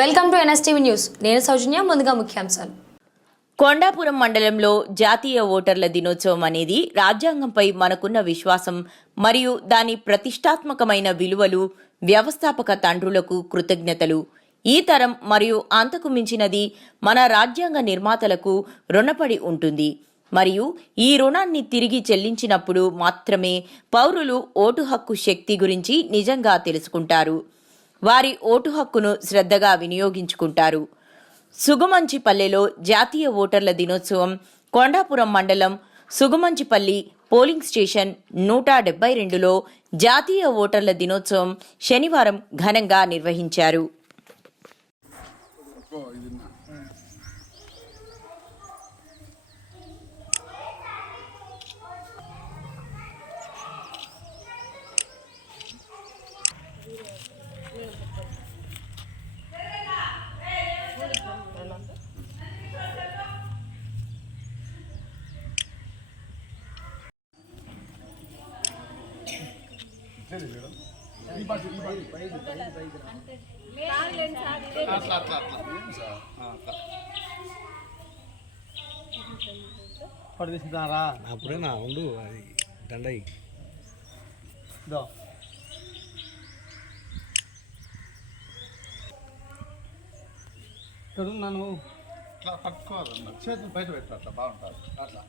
Welcome to NSTV news. నేను సౌజన్య. ముందుగా ముఖ్యాంశాలు. కొండాపురం మండలంలో జాతీయ ఓటర్ల దినోత్సవం అనేది రాజ్యాంగంపై మనకున్న విశ్వాసం మరియు దాని ప్రతిష్టాత్మకమైన విలువలు, వ్యవస్థాపక తండ్రులకు కృతజ్ఞతలు. ఈ తరం మరియు అంతకు మించినది మన రాజ్యాంగ నిర్మాతలకు రుణపడి ఉంటుంది మరియు ఈ రుణాన్ని తిరిగి చెల్లించినప్పుడు మాత్రమే పౌరులు ఓటు హక్కు శక్తి గురించి నిజంగా తెలుసుకుంటారు. వారి ఓటు హక్కును శ్రద్ధగా వినియోగించుకుంటారు. సుగుమంచిపల్లెలో జాతీయ ఓటర్ల దినోత్సవం కొండాపురం మండలం సుగుమంచిపల్లి పోలింగ్ స్టేషన్ 172లో జాతీయ ఓటర్ల దినోత్సవం శనివారం ఘనంగా నిర్వహించారు. పడిస్తున్నారా అప్పుడేనా ఉండు అది దండయి నన్ను పట్టుకోవాలి, చేతులు బయట పెట్టు, అట్లా బాగుంటుంది. అట్లా